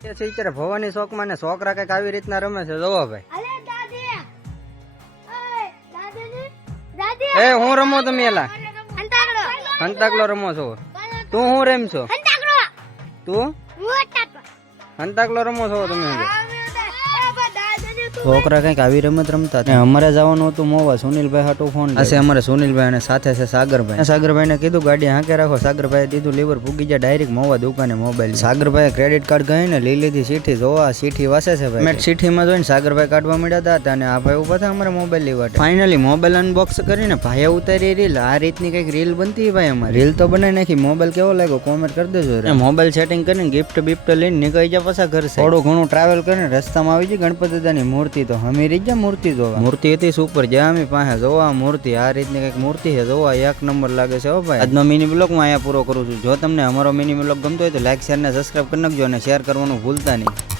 છે અત્યારે ભવાની શોખમાં ને છોકરા કઈક આવી રીતના રમે છે જોવો ભાઈ. એ હું રમો તમે એલા હંતાકલો રમો છો તું હું રમ છો તું હંતાકલો રમો છો તમે છોકરા કઈક આવી રમત રમતા અમારે જવાનું હતું મોવા સુનિલભાઈ હાટુ ફોન હશે અમારે સુનિલભાઈ અને સાથે છે સાગરભાઈ ને કીધું ગાડી હાંકે રાખો સાગરભાઈ દીધું લીવર ફૂગી જાય ડાયરેક્ટ મોવા દુકાને મોબાઈલ સાગરભાઈ ક્રેડિટ કાર્ડ ગઈ ને લઈ લીધી ચીઠી જોવા ચીઠી વાસે છે ભાઈ મેં ચીઠીમાં જોઈને સાગરભાઈ કાઢવા મળ્યા હતા અને આ ભાઈ ઉભા હતા અમારે મોબાઈલ લેવા ફાઇનલી મોબાઈલ અનબોક્સ કરીને ભાઈએ ઉતારી રીલ આ રીતની કઈક રીલ બનતી ભાઈ અમારે રીલ તો બનાવી નાખી મોબાઈલ કેવો લાગ્યો કોમેન્ટ કરી દેજો મોબાઈલ સેટિંગ કરીને ગિફ્ટ બિફ્ટ લઈને નીકળી જાય પાછા ઘર થોડું ઘણું ટ્રાવેલ કરીને રસ્તામાં આવી જાય ગણપતિ દાદાની મૂર્તિ તો હમી રહી જાય મૂર્તિ જોવા મૂર્તિ હતી સુપર જ્યાં અમે પાસે જોવા મૂર્તિ આ રીતની કઈક મૂર્તિ છે જોવા એક નંબર લાગે છે હો ભાઈ આજનો મિની બ્લોગ હું અહીંયા પૂરો કરું છું જો તમને અમારો મિની બ્લોગ ગમતો હોય તો લાઈક શેર ને સબસ્ક્રાઇબ કરી નાખજો અને શેર કરવાનું ભૂલતા નહીં.